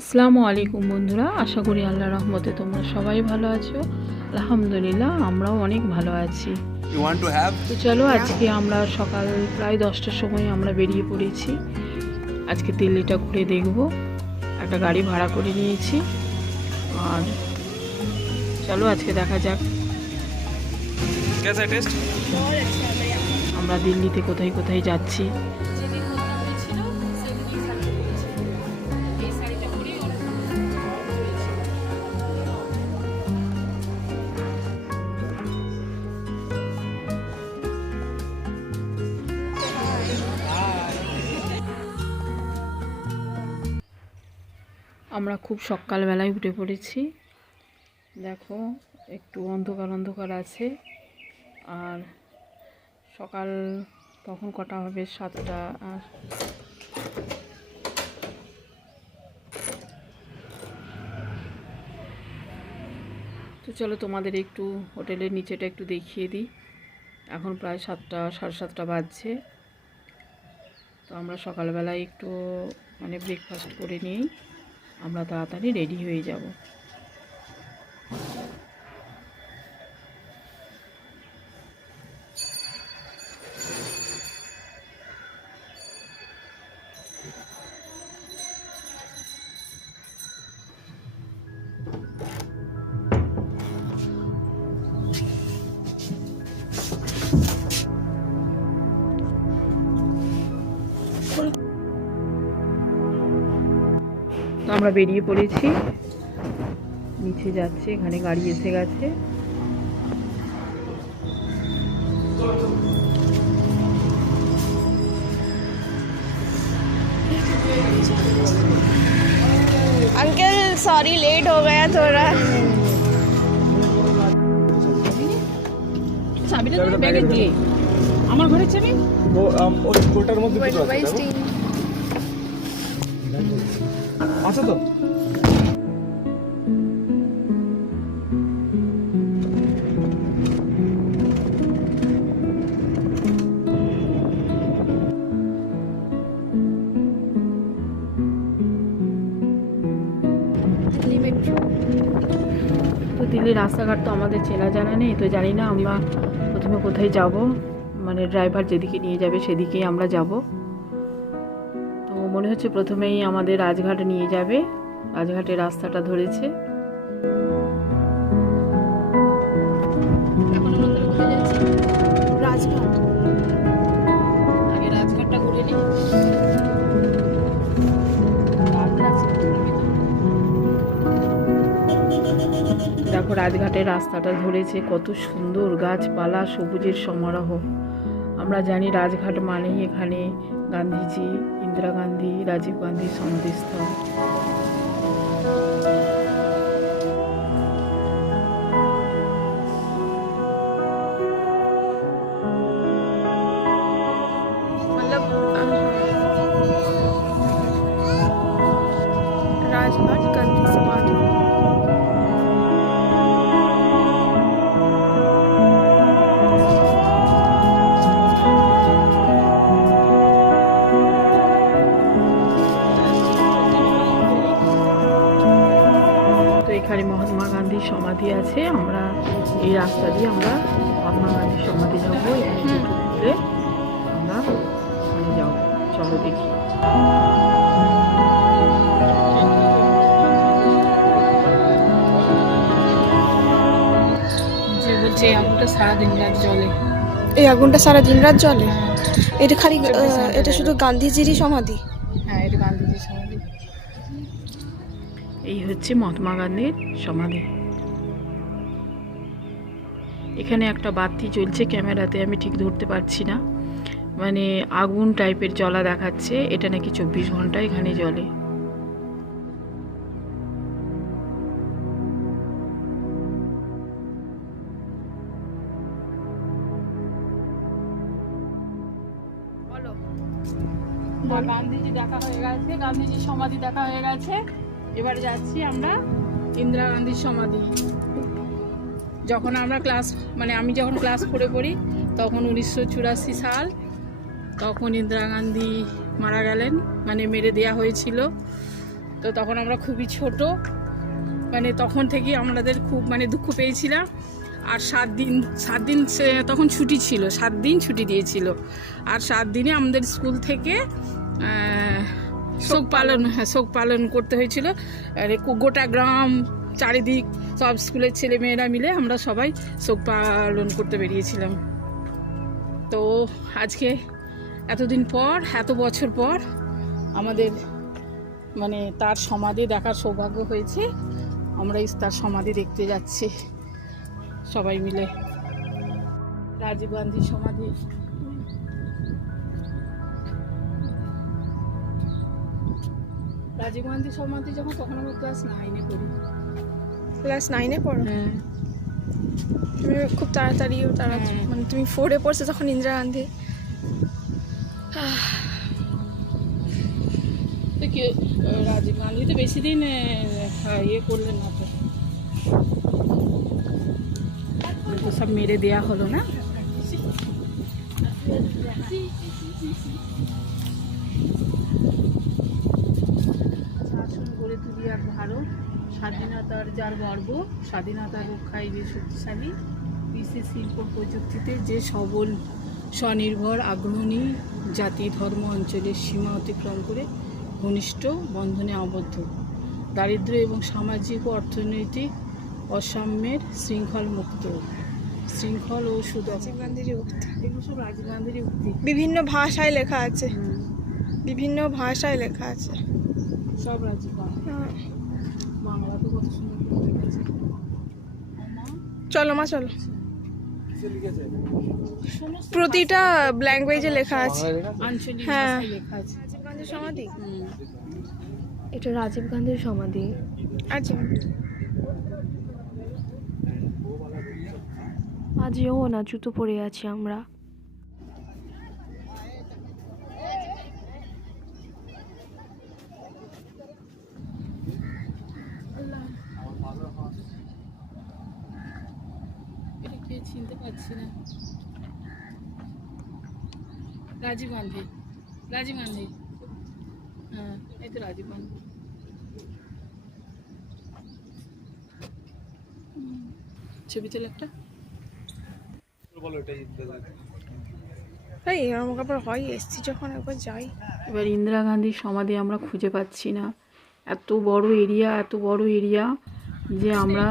আসসালামু আলাইকুম বন্ধুরা, আশা করি আল্লাহর রহমতে তোমরা সবাই ভালো আছো। আলহামদুলিল্লাহ, আমরাও অনেক ভালো আছি। তো চলো, আজকে আমরা সকাল প্রায় 10টার সময় আমরা বেরিয়ে পড়েছি। আজকে দিল্লিটা ঘুরে দেখব। একটা গাড়ি ভাড়া করে নিয়েছি, আর চলো আজকে দেখা যাক আমরা দিল্লিতে কোথায় কোথায় যাচ্ছি। আমরা খুব সকালবেলায় উঠে পড়েছি। দেখো, একটু অন্ধকার অন্ধকার আছে, আর সকাল তখন কটা হবে, 7টা। তো চলো তোমাদের একটু হোটেলের নিচেটা একটু দেখিয়ে দিই। এখন প্রায় 7টা, 7:30 বাজছে। তো আমরা সকালবেলায় একটু ব্রেকফাস্ট করে নিয়েই আমরা তাড়াতাড়ি রেডি হয়ে যাব। তো আমরা বেরিয়ে পড়েছি, নিচে যাচ্ছে, এখানে গাড়ি এসে গেছে। अंकल सॉरी लेट हो गया थोड़ा। চাবিটা তো ব্যাগে দিয়ে আমার ঘরে চাবি ওই কোটার মধ্যে দুটো আছে আচ্ছা। তো দিল্লির রাস্তাঘাট তো আমাদের চেনা জানা নেই, তো জানি না আমরা প্রথমে কোথায় যাব। ড্রাইভার যেদিকে নিয়ে যাবে সেদিকেই আমরা যাব। তো মনে হচ্ছে প্রথমেই আমাদের রাজঘাট নিয়ে যাবে, রাজঘাটের রাস্তাটা ধরেছে। राजघाट আগে রাজঘাটটা ঘুরে নিই। দেখো, রাজঘাটের রাস্তাটা ধরেছে, কত সুন্দর গাছপালা, সবুজের সমারোহ। আমরা জানি রাজঘাট মানেই এখানে গান্ধীজি, ইন্দিরা গান্ধী, রাজীব গান্ধীর সমাধিস্থল। मतलब राजघाट गांधी समाधि। তো এখানে মহাত্মা গান্ধীর সমাধি আছে। আমরা এই রাস্তা দিয়ে আমরা মহাত্মা গান্ধীর সমাধি যাবো, এখানে ঘুরে আমরা ওখানে যাবো। চলো দেখি। যে বলছে এই আগুনটা সারাদিন রাত জ্বলে। এই আগুনটা সারা দিন রাত জ্বলে? এটা খালি এটা শুধু গান্ধীজিরই সমাধি? হ্যাঁ, এটা গান্ধীজির সমাধি। এই হচ্ছে মহাত্মা গান্ধীর সমাধি। এখানে একটা বাতি জ্বলছে, ক্যামেরাতে আমি ঠিক ধরতে পারছি না, আগুন টাইপের জ্বলা দেখাচ্ছে। এটা নাকি 24 ঘন্টা এখানে জ্বলে। গান্ধীজি দেখা হয়ে গেছে, গান্ধীজির সমাধি দেখা হয়ে গেছে। এবারে যাচ্ছি আমরা ইন্দিরা গান্ধীর সমাধি। যখন আমরা আমি যখন ক্লাস 4-এ পড়ি, তখন 1984 সাল, তখন ইন্দিরা গান্ধী মারা গেলেন, মেরে দেয়া হয়েছিল। তো তখন আমরা খুবই ছোট, মানে তখন থেকে আমাদের খুব মানে দুঃখ পেয়েছিলাম। আর 7 দিন তখন ছুটি ছিল, 7 দিন ছুটি দিয়েছিল। আর 7 দিনে আমাদের স্কুল থেকে শোক পালন করতে হয়েছিল। আর গোটা গ্রাম চারিদিক সব স্কুলের ছেলে মেয়েরা মিলে আমরা সবাই শোক পালন করতে বেরিয়েছিলাম। তো আজকে এতদিন পর, এত বছর পর আমাদের মানে তার সমাধি দেখার সৌভাগ্য হয়েছে। আমরা তার সমাধি দেখতে যাচ্ছি সবাই মিলে। রাজীব গান্ধী সমাধি। রাজীব গান্ধী সমাধি যখন, তখন আমরা ক্লাস 9-এ পড়ি। ক্লাস 9-এ পড়ো? হ্যাঁ। তুমি খুব তাড়াতাড়ি মানে তুমি 4-এ পড়ছো তখন ইন্দিরা গান্ধী। তো কি রাজীব গান্ধী তো বেশি দিন ইয়ে করলেন না, তো সব মেরে দেয়া হলো না। শাসন করে তুলি এক ভারত, স্বাধীনতার যার গর্ব, স্বাধীনতা রক্ষায় যে শক্তিশালী, কৃষি শিল্প প্রযুক্তিতে যে সবল, স্বনির্ভর অগ্রণী, জাতি ধর্ম অঞ্চলের সীমা অতিক্রম করে ঘনিষ্ঠ বন্ধনে আবদ্ধ, দারিদ্র্য এবং সামাজিক ও অর্থনৈতিক অসাম্যের শৃঙ্খল ও শুধু। রাজীব গান্ধীর উক্তি, এগুলো সব রাজীব গান্ধীর উক্তি। বিভিন্ন ভাষায় লেখা আছে, বিভিন্ন ভাষায় লেখা আছে সব রাজীব গান্ধী। বাংলা তো কত সুন্দর করে লেখেছে। চলো মা চলো, কিসে লিখেছে? প্রতিটা ল্যাঙ্গুয়েজে লেখা আছে। আঞ্চলিক হ্যাঁ। ভাষায় লেখা আছে। রাজীব গান্ধীর সমাধি, এটা রাজীব গান্ধীর সমাধি। আচ্ছা আজও না জুতো পরে আছি আমরা। এটা কে চিনতে পারছি না। রাজীব গান্ধী, রাজীব গান্ধী। হ্যাঁ, এই তো রাজীব গান্ধী। ছবি তোলা একটা। বলো এটাই। তাই এরকম কাপড় হয়, এসছি যখন একবার যাই। এবার ইন্দিরা গান্ধীর সমাধি আমরা খুঁজে পাচ্ছি না। এত বড় এরিয়া যে আমরা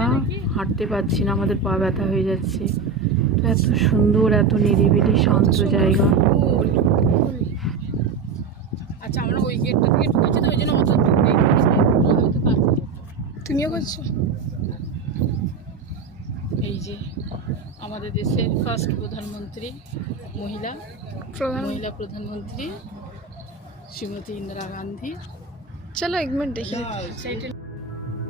হাঁটতে পারছি না, আমাদের পা ব্যথা হয়ে যাচ্ছে। তো এত সুন্দর, এত নিরিবিলি শান্ত জায়গা। আচ্ছা, আমরা ওই গেটটা থেকে ঢুকেছি তো, ওই জন্য অত তুমিও করছো? এই যে আমাদের দেশের ফার্স্ট প্রধানমন্ত্রী, মহিলা প্রধানমন্ত্রী শ্রীমতী ইন্দিরা গান্ধী। চলো এক মিনিট দেখি।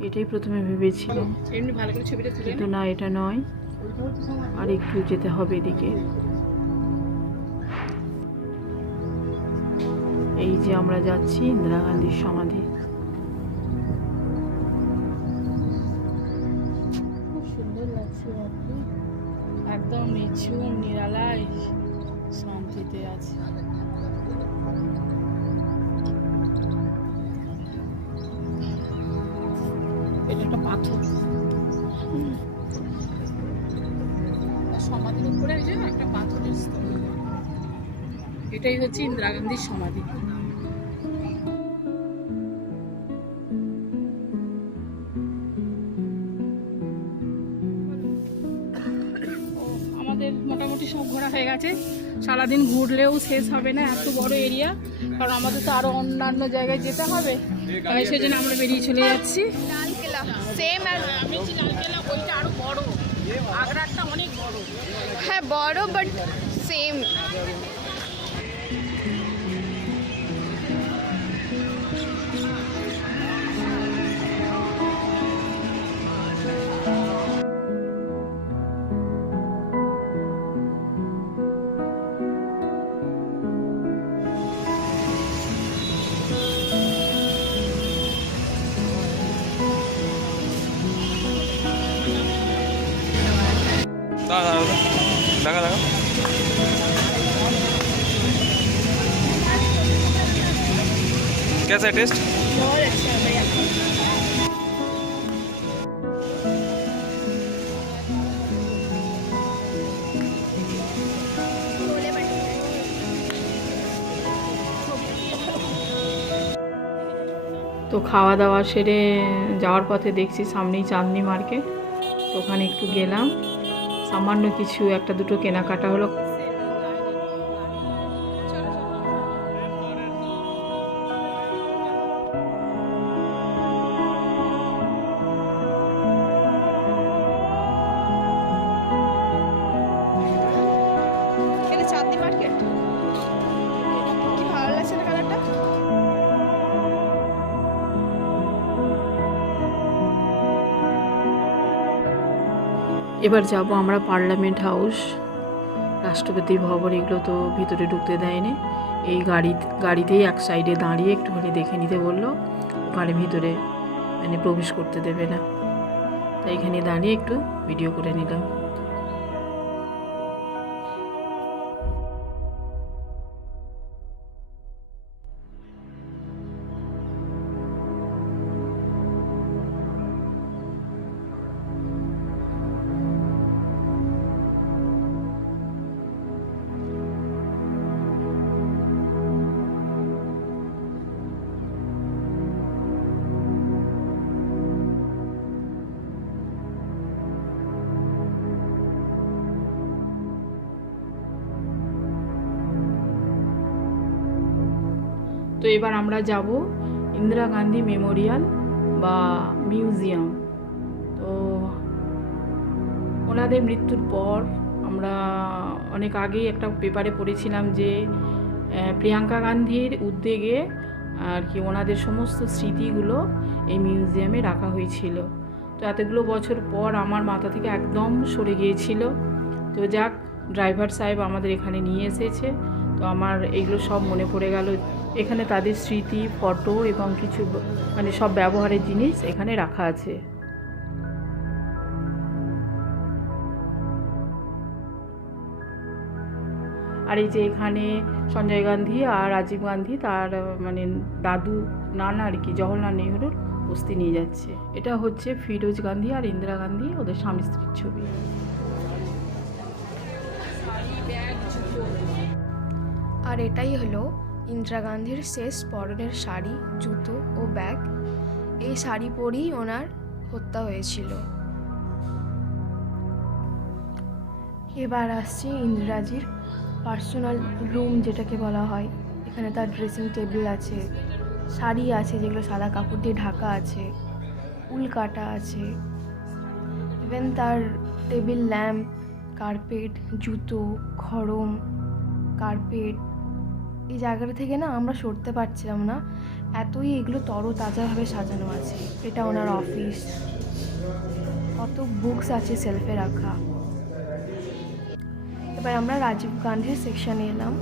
এটাই প্রথমে ভেবেছিলাম, এমনি ভালো করে ছবিটা তুলে, কিন্তু না, এটা নয়, আর একটু যেতে হবে এদিকে। এই যে আমরা যাচ্ছি ইন্দিরা গান্ধীর সমাধি। খুব সুন্দর লাগছে, একদম নিঝুম নিরালায় শান্তিতে আছে। এটা একটা পাথর, সমাধির উপরে একটা পাথরের স্তর। এটাই হচ্ছে ইন্দিরা গান্ধীর সমাধি। আমাদের মোটামুটি সব ঘোরা হয়ে গেছে। সারাদিন ঘুরলেও শেষ হবে না, এত বড় এরিয়া। কারণ আমাদের তো আরো অন্যান্য জায়গায় যেতে হবে, সেই জন্য আমরা বেরিয়ে চলে যাচ্ছি। সেম আমি লালকেল্লা, ওইটা আরো বড়, আগ্রারটা অনেক বড়। হ্যাঁ বড়, বাট সেম। দেখা দেখা कैसा है टेस्ट? बहुत अच्छा है भैया। খাওয়া দাওয়া সেরে যাওয়ার পথে দেখছি সামনেই চাঁদনি মার্কেট, তো ওখানে একটু গেলাম, সামান্য কিছু একটা দুটো কেনাকাটা হলো। এটা চাঁদনি মার্কেট, কি ভালো লাগছে না কালারটা। এবার যাব আমরা পার্লামেন্ট হাউস, রাষ্ট্রপতি ভবন, এগুলো তো ভিতরে ঢুকতে দেয়নি। এই গাড়িতেই এক সাইডে দাঁড়িয়ে একটুখানি দেখে নিতে বললো, ওখানে ভিতরে মানে প্রবেশ করতে দেবে না, তাই এখানে দাঁড়িয়ে একটু ভিডিও করে নিলাম। তো এবার আমরা যাব ইন্দিরা গান্ধী মেমোরিয়াল বা মিউজিয়াম। তো ওনাদের মৃত্যুর পর আমরা অনেক আগেই একটা পেপারে পড়েছিলাম যে প্রিয়াঙ্কা গান্ধীর উদ্যোগে আর কি ওনাদের সমস্ত স্মৃতিগুলো এই মিউজিয়ামে রাখা হয়েছিল। তো এতগুলো বছর পর আমার মাথা থেকে একদম সরে গিয়েছিল। তো যাক, ড্রাইভার সাহেব আমাদের এখানে নিয়ে এসেছে, তো আমার এগুলো সব মনে পড়ে গেল। এখানে তাদের স্মৃতি, ফটো এবং কিছু মানে সব ব্যবহারের জিনিস এখানে রাখা আছে। আর এই যে এখানে সঞ্জয় গান্ধী আর রাজীব গান্ধী তার মানে দাদু নানা আর কি জওহরলাল নেহরুর অস্থি নিয়ে যাচ্ছে। এটা হচ্ছে ফিরোজ গান্ধী আর ইন্দিরা গান্ধী, ওদের স্বামী স্ত্রীর ছবি। আর এটাই হলো ইন্দিরা গান্ধীর শেষ পরনের শাড়ি, জুতো ও ব্যাগ। এই শাড়ি পরেই ওনার হত্যা হয়েছিল। এবার আসছি ইন্দিরাজির পার্সোনাল রুম যেটাকে বলা হয়। এখানে তার ড্রেসিং টেবিল আছে, শাড়ি আছে যেগুলো সাদা কাপড় দিয়ে ঢাকা আছে, উল কাটা আছে, ইভেন তার টেবিল ল্যাম্প, কার্পেট, জুতো, খড়ম, কার্পেট। এই জায়গাটা থেকে না আমরা সরতে পারছিলাম না, এতই এগুলো তরতাজাভাবে সাজানো আছে। এটা ওনার অফিস, কত বুকস আছে সেলফে রাখা। এবার আমরা রাজীব গান্ধীর সেকশনে এলাম।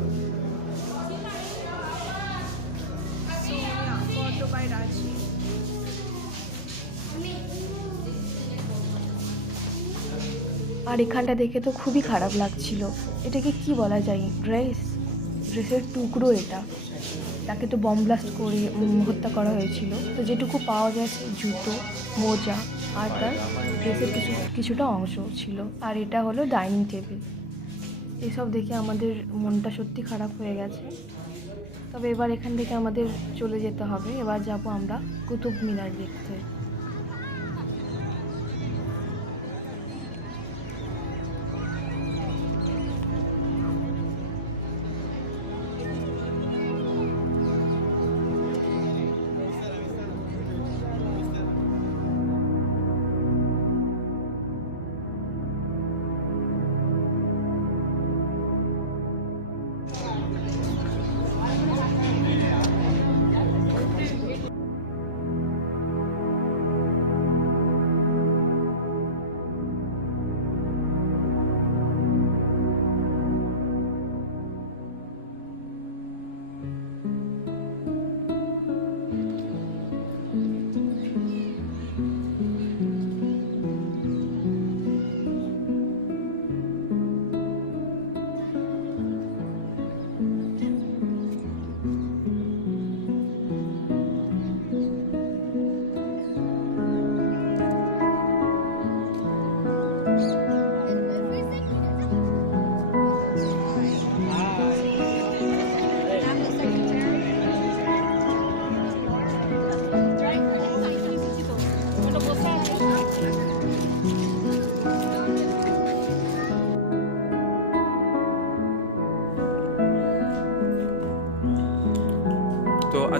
আর এখানটা দেখে তো খুবই খারাপ লাগছিল। এটাকে কি বলা যায়, ড্রেসের টুকরো এটা। তাকে তো বম ব্লাস্ট করে হত্যা করা হয়েছিল। তো যেটুকু পাওয়া গেছে জুতো, মোজা আর তার ড্রেসের কিছুটা অংশ ছিল। আর এটা হলো ডাইনিং টেবিল। এসব দেখে আমাদের মনটা সত্যি খারাপ হয়ে গেছে। তবে এবার এখান থেকে আমাদের চলে যেতে হবে। এবার যাব আমরা কুতুব মিনার দেখতে।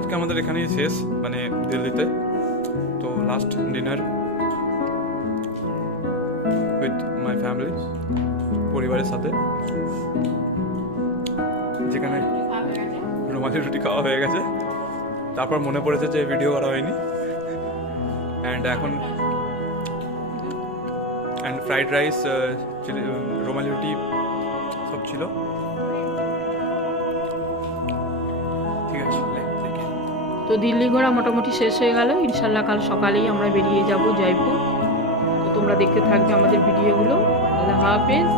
আজকে আমাদের এখানেই শেষ, মানে দিল্লিতে। তো last dinner with my family, পরিবারের সাথে, যেখানে রুমালি রুটি খাওয়া হয়ে গেছে। তারপর মনে পড়েছে যে ভিডিও করা হয়নি। অ্যান্ড এখন ফ্রাইড রাইস, রুমালি রুটি সব ছিল। ঠিক আছে, তো দিল্লি ঘোরা মোটামুটি শেষ হয়ে গেল। ইনশাল্লাহ কাল সকালেই আমরা বেরিয়ে যাব জয়পুর। তো তোমরা দেখতে থাকবে আমাদের ভিডিওগুলো। আল্লাহ হাফেজ,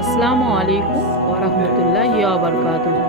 আসসালামু আলাইকুম ওয়া রাহমাতুল্লাহি ওয়া বারাকাতুহু।